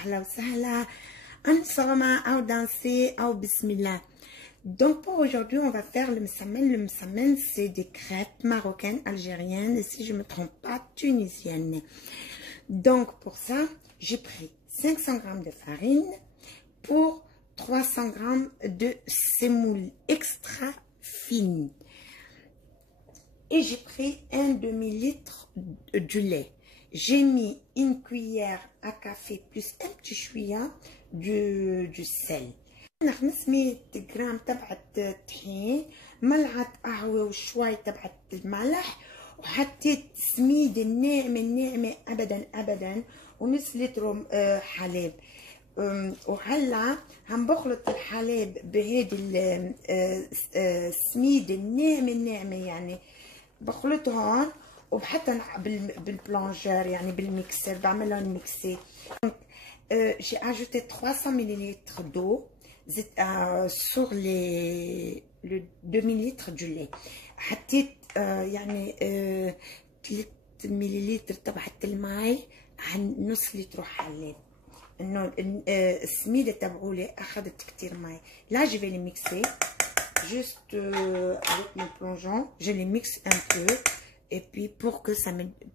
ahla wa sahla, ansama ou danser ou bismillah. Donc pour aujourd'hui, on va faire le msamen. Le msamen, c'est des crêpes marocaines, algériennes, et si je ne me trompe pas, tunisiennes. Donc pour ça, j'ai pris 500 g de farine pour 300 g de semoule extra fine. Et j'ai pris un demi-litre de lait. J'ai mis une cuillère à café plus un petit chouïa du sel. 500 غرام تبعت الطحين، ملعقة قهوة وشوي تبعت الملح، وحطيت سميد الناعمة ابدا ابدا ونص لتر حليب. وهلا هم بخلط الحليب بهيدي السميد الناعمة يعني بخلطهم وبحطهم بالبلانجر يعني بالميكسر، بعملهم ميكسي. J'ai ajouté 300 ml d'eau sur le demi-litre du lait. حطيت يعني 3 مليلتر تبعت الماء عن نص لتر حليب. انه السميده تبعولي اخذت كتير ماء. Là je vais les mixer juste avec mon plongeon, je les mixe un peu et puis pour que ça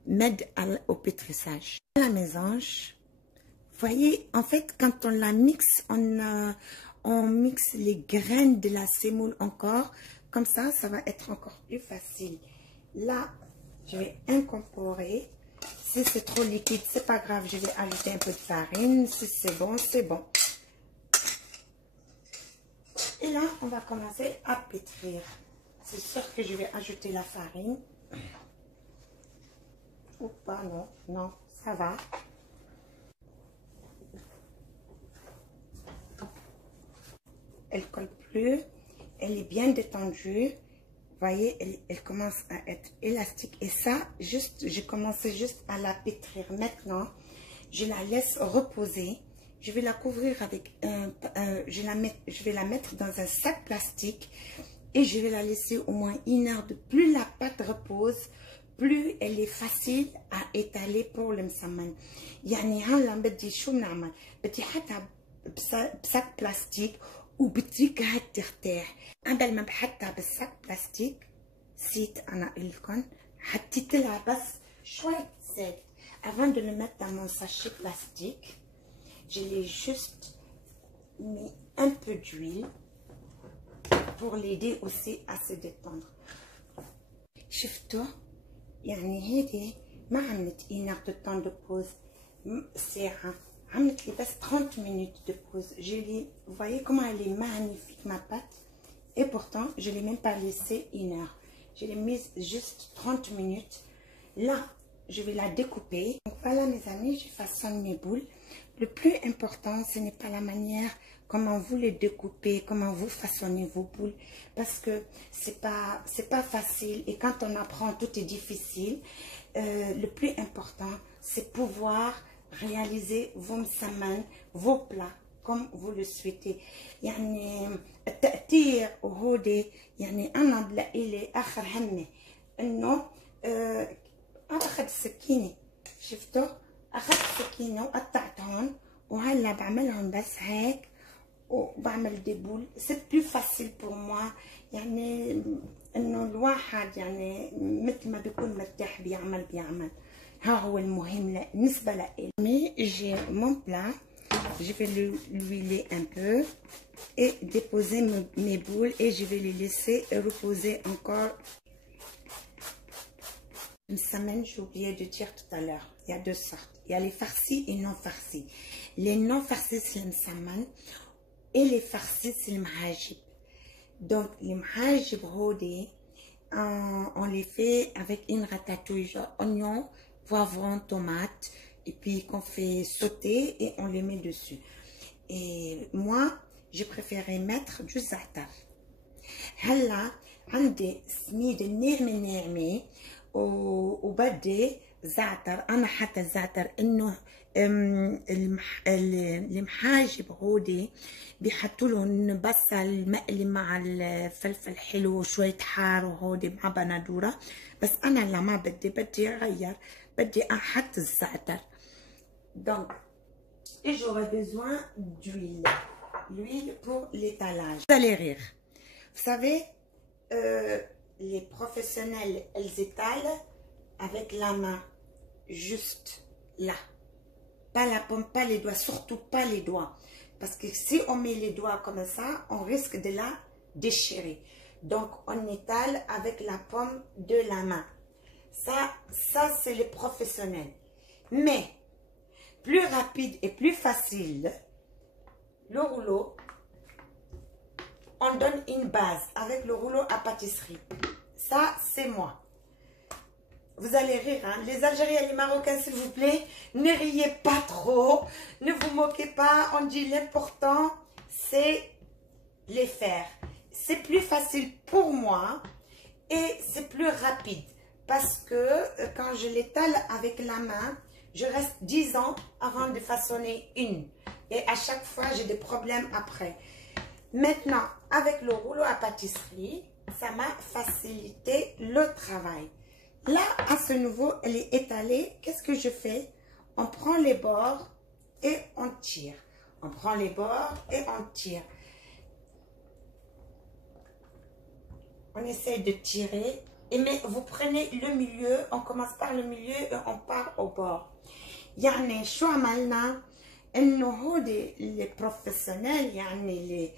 m'aide au pétrissage. La mésange, voyez, en fait, quand on la mixe, on mixe les graines de la semoule encore. Comme ça, ça va être encore plus facile. Là, je vais incorporer. Si c'est trop liquide, c'est pas grave, je vais ajouter un peu de farine. Si c'est bon, c'est bon. Et là, on va commencer à pétrir. C'est sûr que je vais ajouter la farine. Ou pas, non, non, ça va. Elle colle plus, elle est bien détendue. Vous voyez, elle commence à être élastique. Et ça, j'ai commencé juste à la pétrir. Maintenant, je la laisse reposer. Je vais la couvrir avec je vais la mettre dans un sac plastique et je vais la laisser au moins 1 heure. Plus la pâte repose, plus elle est facile à étaler pour le msaman. يعني هلا بدي شو بنعمل؟ بدي احطها بساك بلاستيك وبتركها ترتاح. قبل ما بحطها بالساك بلاستيك نسيت انا اقول لكم حطيت لها بس شويه زيت. Avant de le mettre dans mon sachet plastique, je l'ai juste mis un peu d'huile pour l'aider aussi à se détendre. شفتوا؟ يعني هيدي ما عملت 1 heure de temps de pause، ساعة. عملت لي بس 30 minutes de pause. Vous voyez comment elle est magnifique ma pâte. Et pourtant, je ne l'ai même pas laissé 1 heure. Je l'ai mise juste 30 minutes. Là, je vais la découper. Donc voilà mes amis, je façonne mes boules. Le plus important, ce n'est pas la manière comment vous les découpez, comment vous façonnez vos boules. Parce que c'est pas facile. Et quand on apprend, tout est difficile. Le plus important, c'est pouvoir réaliser vos msaman, vos plats comme vous le souhaitez. يعني التأثير وهودي يعني أنا بلاقي لي آخر همي إنه أخذ السكينة. شفتوا؟ أخذت السكينة وقطعتهم وهلا بعملهم بس هيك وبعمل دي بول. سي بلو فاسيل بور موا، يعني إنه الواحد يعني مثل ما بيكون مرتاح بيعمل. ها هو المهم بالنسبة لإلي. Mais j'ai mon plat, je vais l'huiler un peu et déposer mes boules et je vais les laisser reposer encore. Msamen, j'ai oublié de dire tout à l'heure, il y a 2 sortes. Il y a les farcis et non farcis. Les non farcis, c'est le msaman et les farcis, c'est le mahajib. Donc, les mahajib hodé, on les fait avec une ratatouille, genre oignon, poivron, tomate, et puis qu'on fait sauter et on les met dessus. Et moi, j'ai préféré mettre du za'atar. هلا عندي سميد الناعمة وبدي زعتر. انا حتى الزعتر انه المحاجب هودي بيحطوا لهم بصل مقلي مع الفلفل الحلو وشويه حار وهودي مع بندوره، بس انا لا ما بدي اغير، بدي احط الزعتر. دونك et j'aurai besoin d'huile. L'huile pour l'étalage. Vous allez rire. Vous savez, les professionnels, elles étalent avec la main, juste là. Pas la paume, pas les doigts, surtout pas les doigts. Parce que si on met les doigts comme ça, on risque de la déchirer. Donc, on étale avec la paume de la main. Ça c'est les professionnels. Mais, plus rapide et plus facile, le rouleau, on donne une base avec le rouleau à pâtisserie. Ça, c'est moi. Vous allez rire, hein? Les Algériens et les Marocains, s'il vous plaît, ne riez pas trop, ne vous moquez pas. On dit l'important, c'est les faire. C'est plus facile pour moi et c'est plus rapide. Parce que quand je l'étale avec la main, je reste 10 ans avant de façonner une. Et à chaque fois, j'ai des problèmes après. Maintenant, avec le rouleau à pâtisserie, ça m'a facilité le travail. Là, à ce niveau, elle est étalée. Qu'est-ce que je fais? On prend les bords et on tire. On prend les bords et on tire. On essaie de tirer. Mais vous prenez le milieu. On commence par le milieu et on part au bord. يعني شو عملنا؟ انه هودي البروفيسيونيل يعني اللي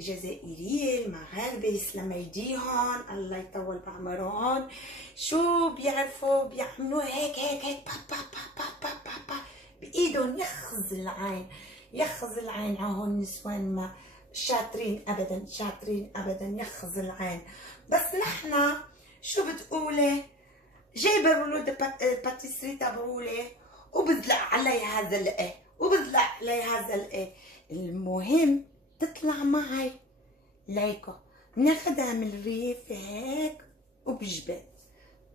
الجزائريه المغاربه يسلم ايديهم الله يطول بعمرهم شو بيعرفوا بيعملوا هيك با با با با با با بايدهم يخز العين عهون النسوان ما شاطرين ابدا يخز العين بس نحن شو بتقولي جايبه رولو باتيسري تبعولي وبدلع عليها زلقه وبدلع عليها زلقه المهم تطلع معي ليكو بناخدها من الريف هيك وبجبد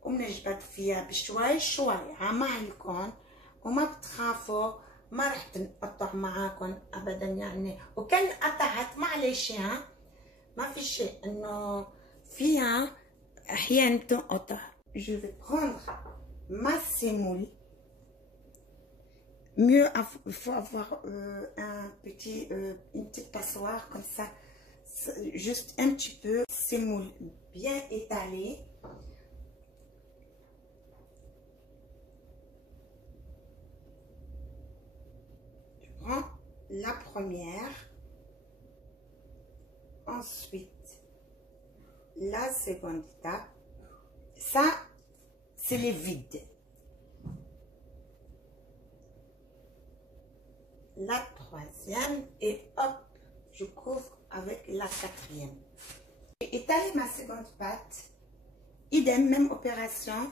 وبنجبد فيها بشوي شوي عمالكم وما بتخافوا ما رح تنقطع معاكم ابدا يعني وكان قطعت معلش ما في شيء انه فيها احيانا تنقطع. Je vais prendre ma semoule. Mieux, il faut avoir une petite passoire comme ça, juste un petit peu, semoule bien étalée. Je prends la première, ensuite la seconde étape. Ça, c'est les vides. La troisième et hop, je couvre avec la quatrième. J'ai étalé ma seconde pâte. Idem, même opération.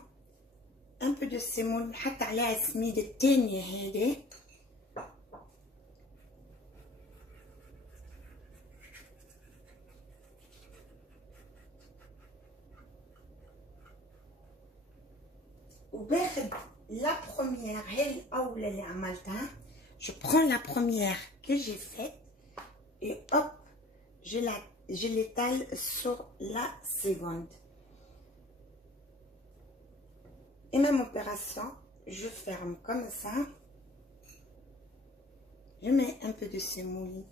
Un peu de semoule. نحط عليها سميد التانية هذه. وباخد la première هي الأولى اللي عملتها. Je prends la première que j'ai faite et hop, je l'étale sur la seconde. Et même opération, je ferme comme ça. Je mets un peu de semoule.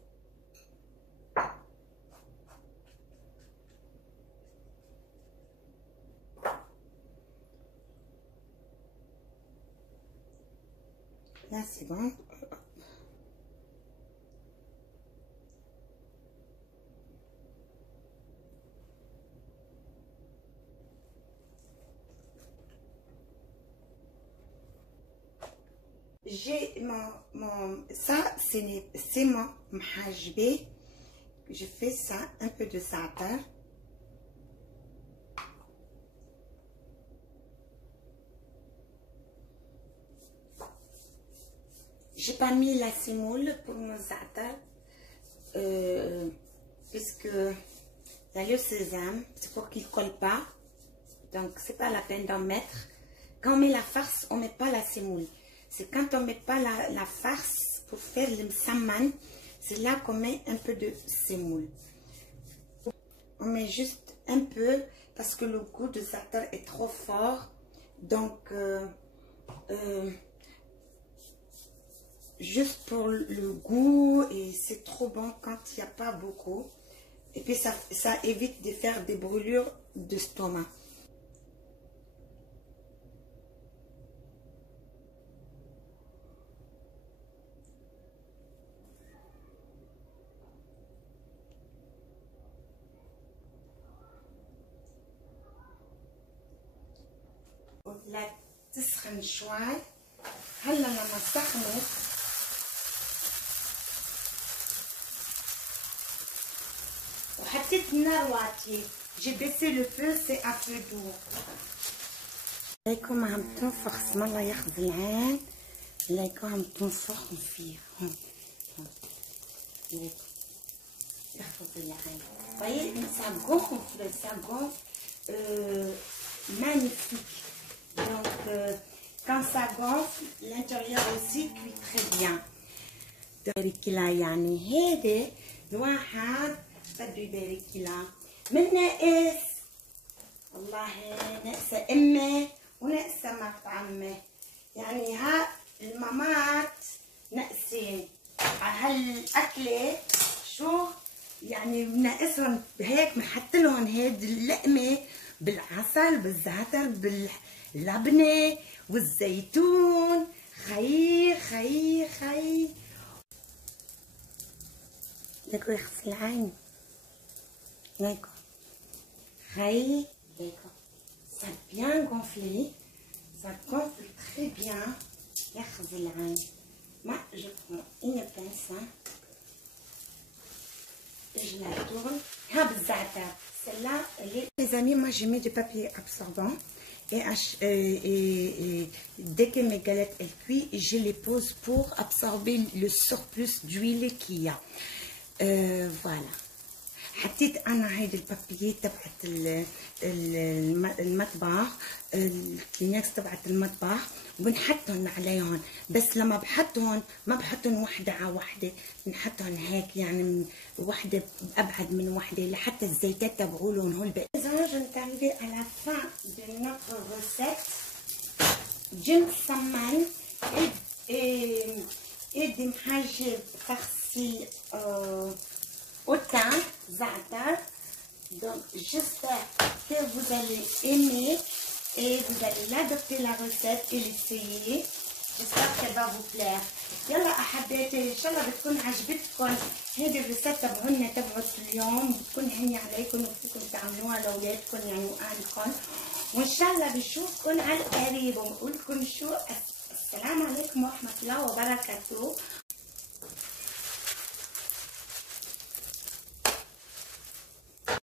La seconde. J'ai ça c'est mon mahajbé. Je fais ça, un peu de za'atar. J'ai pas mis la semoule pour nos za'atar puisque il y a le sésame, c'est pour qu'il colle pas, donc c'est pas la peine d'en mettre. Quand on met la farce, on met pas la semoule. C'est quand on met pas la farce pour faire le msamman, c'est là qu'on met un peu de semoule. On met juste un peu parce que le goût de za'atar est trop fort, donc juste pour le goût, et c'est trop bon quand il n'y a pas beaucoup. Et puis ça évite de faire des brûlures de stomac. لا تسخن شوي. هلا لما سخنت وحطيت النار واطية. J'ai baissé le feu, c'est un peu doux. ليكم عم تنفخ اسم الله ياخذ العين. ليكم عم تنفخ فيه. ياخذ العين. voyez, ça gonfle, ça gonfle magnifique. Donc, quand ça gonfle, l'intérieur aussi cuit très bien. يبارك لها يعني هيدا الواحد بده يبارك لها من ناقص والله ناقصة أمي وناقصة مطعمي يعني ها المامات ناقصين على هالأكلة شو يعني ناقصهم هيك بنحط لهم هيدي اللقمة بالعسل بالزعتر باللبنة والزيتون خير خير خير. D'accord, c'est la haine. D'accord. D'accord. Ça a bien gonflé. Ça gonfle très bien. Moi, je prends une pince. Et je la tourne. Celle-là, les amis, moi j'ai mis du papier absorbant. Et dès que mes galettes elles cuisent, je les pose pour absorber le surplus d'huile qu'il y a. فوالا حطيت انا هيدي البابيي تبعت المطبخ الكلينكس تبعت المطبخ وبنحطهم عليهم. بس لما بحطهم ما بحطهم وحده على وحده، بنحطهم هيك يعني وحده ابعد من وحده لحتى الزيتات تبعولهم هول بقى. Je suis arrivée à la fin de notre recette. جن سمان et des محاجب farcis au thym, za'atar. Donc j'espère que vous allez aimer et vous allez l'adopter la recette et l'essayer. J'espère qu'elle va vous plaire. يلا أحباتي إن شاء الله بتكون عجبتكم هذه الريسيت تبعونا تبعت اليوم، بتكون هنية عليكم وبدكم تعملوها لأولادكم يعني وأهلكم، وإن شاء الله بنشوفكم على القريب ونقول لكم شو. السلام عليكم ورحمة الله وبركاته.